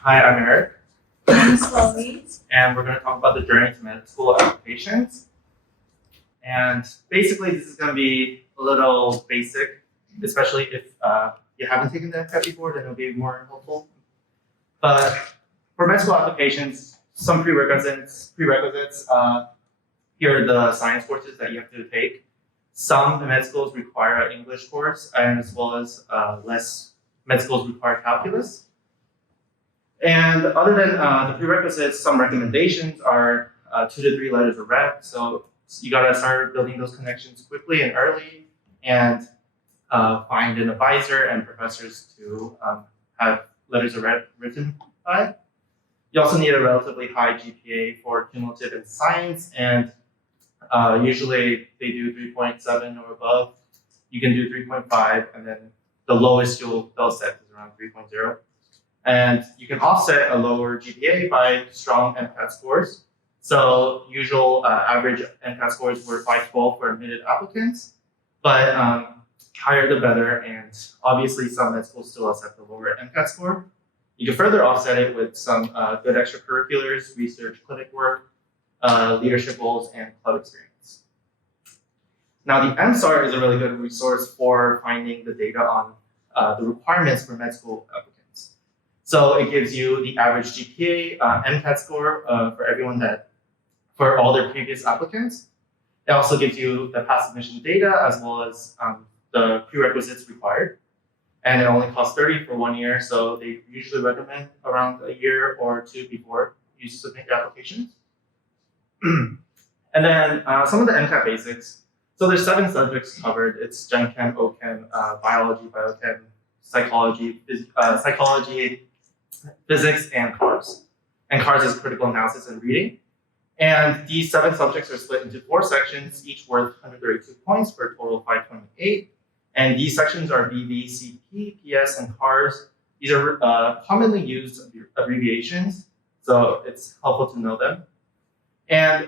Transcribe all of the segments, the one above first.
Hi, I'm Eric, I'm Chloe. and we're going to talk about the journey to med school applications. And basically, this is going to be a little basic, especially if you haven't taken the MCAT before, then it'll be more helpful. But for med school applications, some prerequisites. Here are the science courses that you have to take. Some med schools require an English course, and as well as less med schools require calculus. And other than the prerequisites, some recommendations are 2 to 3 letters of rep. So you got to start building those connections quickly and early, and find an advisor and professors to have letters of rep written by. You also need a relatively high GPA for cumulative in science, and usually they do 3.7 or above. You can do 3.5, and then the lowest they'll set is around 3.0. And you can offset a lower GPA by strong MCAT scores. So usual average MCAT scores were 512 for admitted applicants, but higher the better. And obviously some med schools still accept the lower MCAT score. You can further offset it with some good extracurriculars, research, clinic work, leadership roles, and club experience. Now the MSAR is a really good resource for finding the data on the requirements for med school applicants. So it gives you the average GPA, MCAT score for all their previous applicants. It also gives you the past submission data as well as the prerequisites required. And it only costs $30 for 1 year, so they usually recommend around a year or two before you submit your applications. And then some of the MCAT basics. So there's 7 subjects covered. It's Gen Chem, OChem, biology, biochem, psychology, physics, and CARS. And CARS is critical analysis and reading. And these 7 subjects are split into 4 sections, each worth 132 points for a total of 528. And these sections are BV, CP, PS, and CARS. These are commonly used abbreviations, so it's helpful to know them. And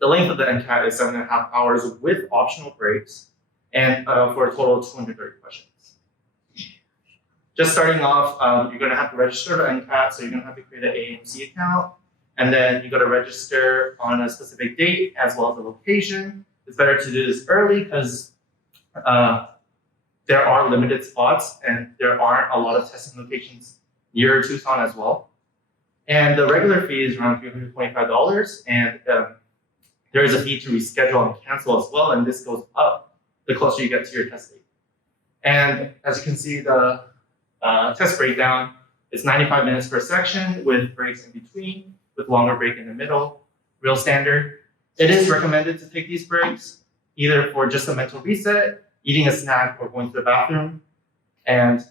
the length of the MCAT is 7.5 hours with optional breaks, and for a total of 230 questions. Just starting off, you're going to have to register to MCAT, so you're going to have to create an AAMC account, and then you got to register on a specific date as well as a location. It's better to do this early because there are limited spots, and there aren't a lot of testing locations near Tucson as well. And the regular fee is around $325, and there is a fee to reschedule and cancel as well, and this goes up the closer you get to your test date. And as you can see, the test breakdown is 95 minutes per section with breaks in between, with longer break in the middle, real standard. It is recommended to take these breaks, either for just a mental reset, eating a snack, or going to the bathroom. And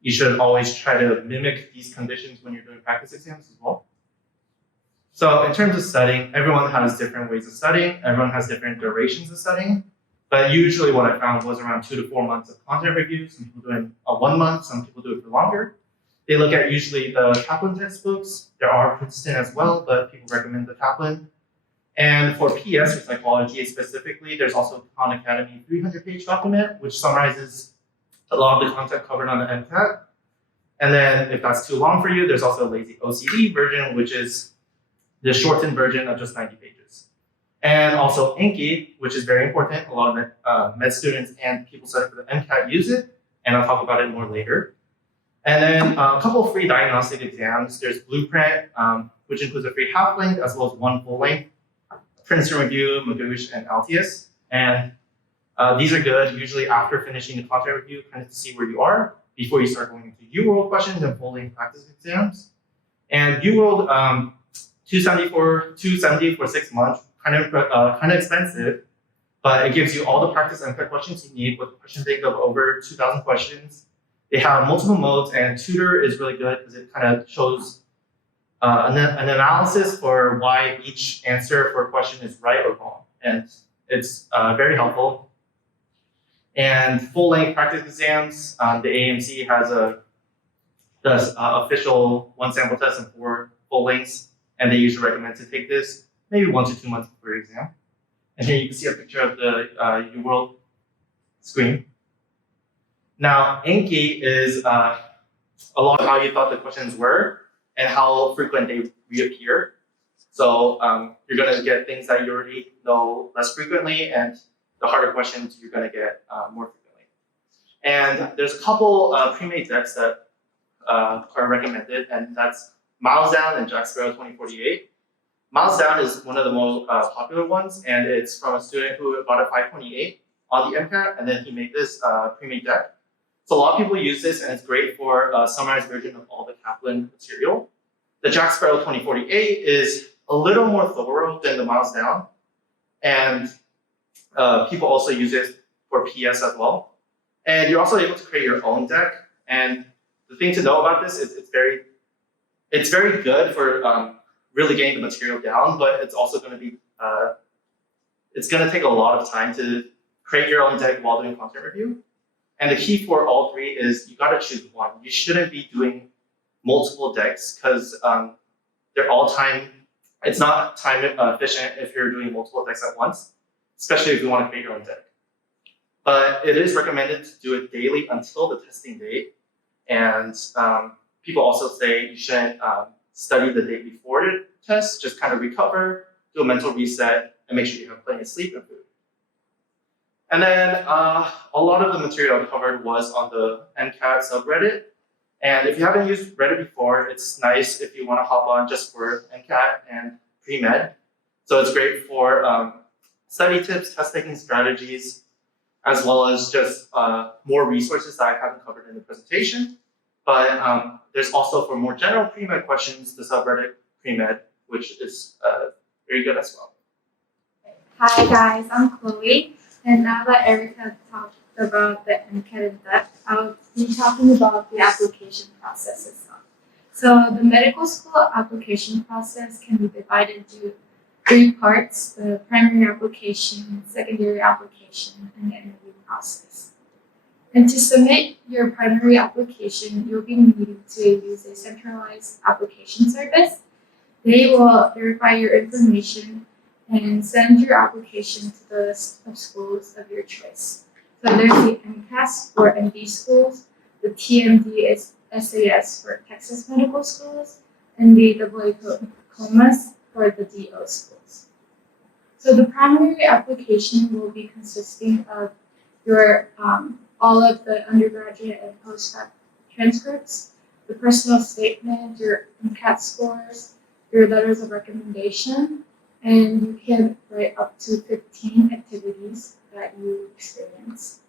you should always try to mimic these conditions when you're doing practice exams as well. So in terms of studying, everyone has different ways of studying. Everyone has different durations of studying. But usually what I found was around 2 to 4 months of content review. Some people do it in 1 month, some people do it for longer. They look at usually the Kaplan textbooks. There are Princeton as well, but people recommend the Kaplan. And for PS, or psychology specifically, there's also Khan Academy 300-page document, which summarizes a lot of the content covered on the MCAT. And then if that's too long for you, there's also a lazy OCD version, which is the shortened version of just 90 pages. And also Anki, which is very important. A lot of med students and people studying for the MCAT use it, and I'll talk about it more later. And then a couple of free diagnostic exams. There's Blueprint, which includes a free half-length as well as 1 full-length, Princeton Review, Magoosh, and Altius. And these are good usually after finishing the content review, kind of to see where you are before you start going into UWorld questions and full-length practice exams. And UWorld, $270 for 6 months, kind of expensive, but it gives you all the practice MCAT questions you need with a question bank of over 2,000 questions. They have multiple modes, and Tutor is really good because it kind of shows an analysis for why each answer for a question is right or wrong, and it's very helpful. And full-length practice exams, the AAMC does official 1 sample test and 4 full lengths, and they usually recommend to take this maybe 1 to 2 months before your exam. And here you can see a picture of the UWorld screen. Now, Anki is along how you thought the questions were and how frequent they reappear. So you're gonna get things that you already know less frequently, and the harder questions you're gonna get more frequently. And there's a couple pre-made decks that are recommended, and that's Miles Down and Jack Sparrow 2048. Miles Down is one of the most popular ones, and it's from a student who got a 528 on the MCAT, and then he made this pre-made deck. So a lot of people use this, and it's great for a summarized version of all the Kaplan material. The Jack Sparrow 2048 is a little more thorough than the Miles Down, and people also use it for PS as well. And you're also able to create your own deck. And the thing to know about this is it's very good for really getting the material down, but it's also going to be it's going to take a lot of time to create your own deck while doing content review. And the key for all three is you got to choose one. You shouldn't be doing multiple decks because they're all time. It's not time efficient if you're doing multiple decks at once, especially if you want to create your own deck. But it is recommended to do it daily until the testing date. And people also say you shouldn't study the day before your test, just kind of recover, do a mental reset, and make sure you have plenty of sleep and food. And then a lot of the material I covered was on the MCAT subreddit. And if you haven't used Reddit before, it's nice if you want to hop on just for MCAT and pre-med. So it's great for study tips, test taking strategies, as well as just more resources that I haven't covered in the presentation. But there's also for more general pre-med questions, the subreddit pre-med, which is very good as well. Hi guys, I'm Chloe, and now that Erica talked about the MCAT in depth, I'll be talking about the application process itself. So the medical school application process can be divided into 3 parts: the primary application, secondary application, and the interview process. And to submit your primary application, you'll be needing to use a centralized application service. They will verify your information and send your application to the list of schools of your choice. So there's the MCAS for MD schools, the TMD is SAS for Texas medical schools, and the COMAS for the DO schools. So the primary application will be consisting of your all of the undergraduate and postgrad transcripts, the personal statement, your MCAT scores, your letters of recommendation, and you can write up to 15 activities that you experience.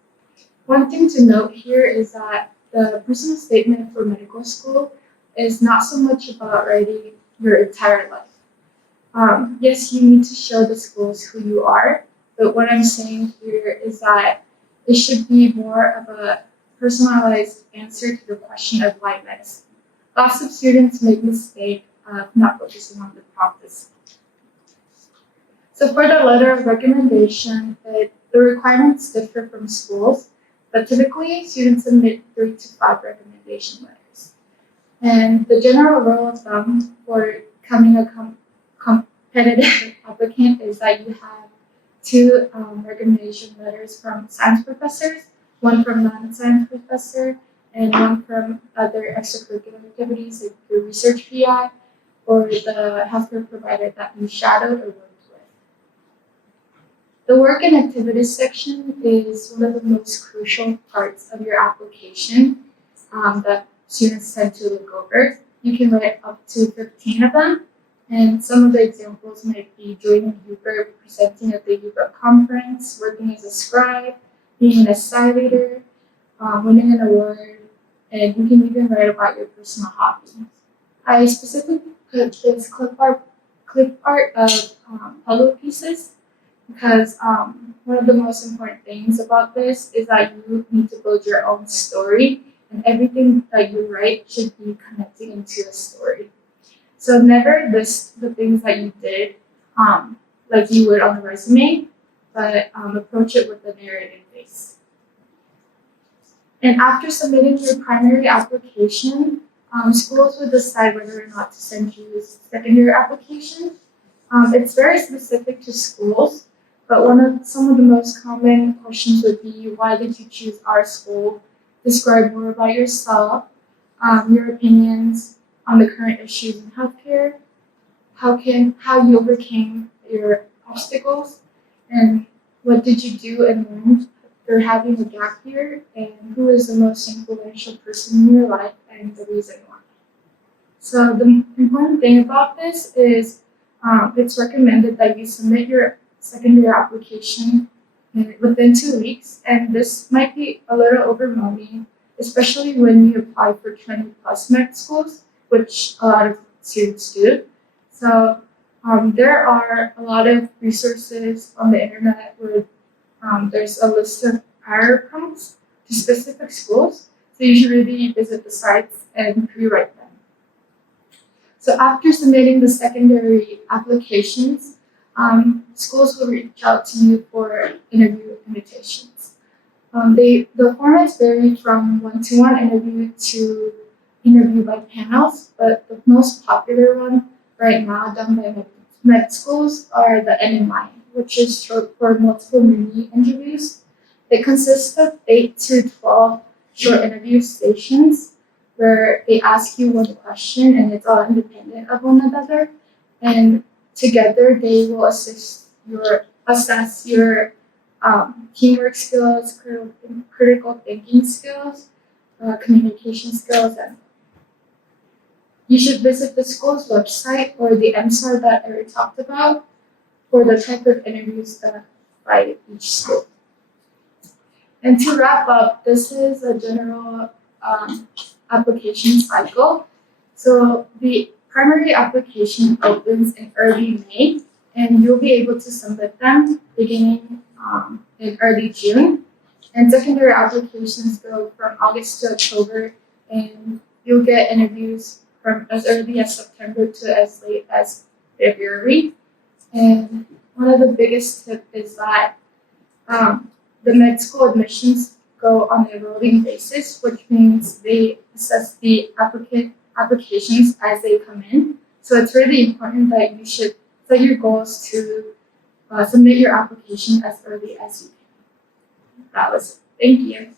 One thing to note here is that the personal statement for medical school is not so much about writing your entire life. Yes, you need to show the schools who you are, but what I'm saying here is that it should be more of a personalized answer to the question of why medicine. Lots of students make the mistake of not focusing on the practice. So for the letter of recommendation, the requirements differ from schools, but typically students submit 3 to 5 recommendation letters. And the general rule of thumb for becoming a competitive applicant is that you have 2 recommendation letters from science professors, 1 from non-science professor, and 1 from other extracurricular activities like your research PI or the healthcare provider that you shadowed or worked with. The work and activities section is one of the most crucial parts of your application that students tend to look over. You can write up to 15 of them, and some of the examples might be joining UBER, presenting at the UBER conference, working as a scribe, being an essay leader, winning an award, and you can even write about your personal hobbies. I specifically put this clip art of puzzle pieces because one of the most important things about this is that you need to build your own story, and everything that you write should be connecting into a story. So never list the things that you did like you would on a resume, but approach it with a narrative base. And after submitting your primary application, schools will decide whether or not to send you a secondary application. It's very specific to schools, but some of the most common questions would be, why did you choose our school? Describe more about yourself. your opinions on the current issues in healthcare, how you overcame your obstacles, and what did you do and learn after having a gap year, and who is the most influential person in your life and the reason why. So the important thing about this is it's recommended that you submit your secondary application within 2 weeks, and this might be a little overwhelming, especially when you apply for 20 plus med schools, which a lot of students do. So there are a lot of resources on the internet where there's a list of prior prompts to specific schools, so you should really visit the sites and rewrite them. So after submitting the secondary applications, schools will reach out to you for interview invitations. The formats vary from one-to-one interview to interview by panels, but the most popular one right now done by med schools are the NMI, which is short for multiple mini interviews. It consists of 8 to 12 short interview stations where they ask you one question and it's all independent of one another. And together they will assess your teamwork skills, critical thinking skills, communication skills, and you should visit the school's website or the MSAR that Eric talked about for the type of interviews done by each school. And to wrap up, this is a general application cycle. So the primary application opens in early May, and you'll be able to submit them beginning in early June. And secondary applications go from August to October, and you'll get interviews from as early as September to as late as February. And one of the biggest tips is that the med school admissions go on a rolling basis, which means they assess the applications as they come in. So it's really important that you should set your goals to submit your application as early as you can. That was it. Thank you.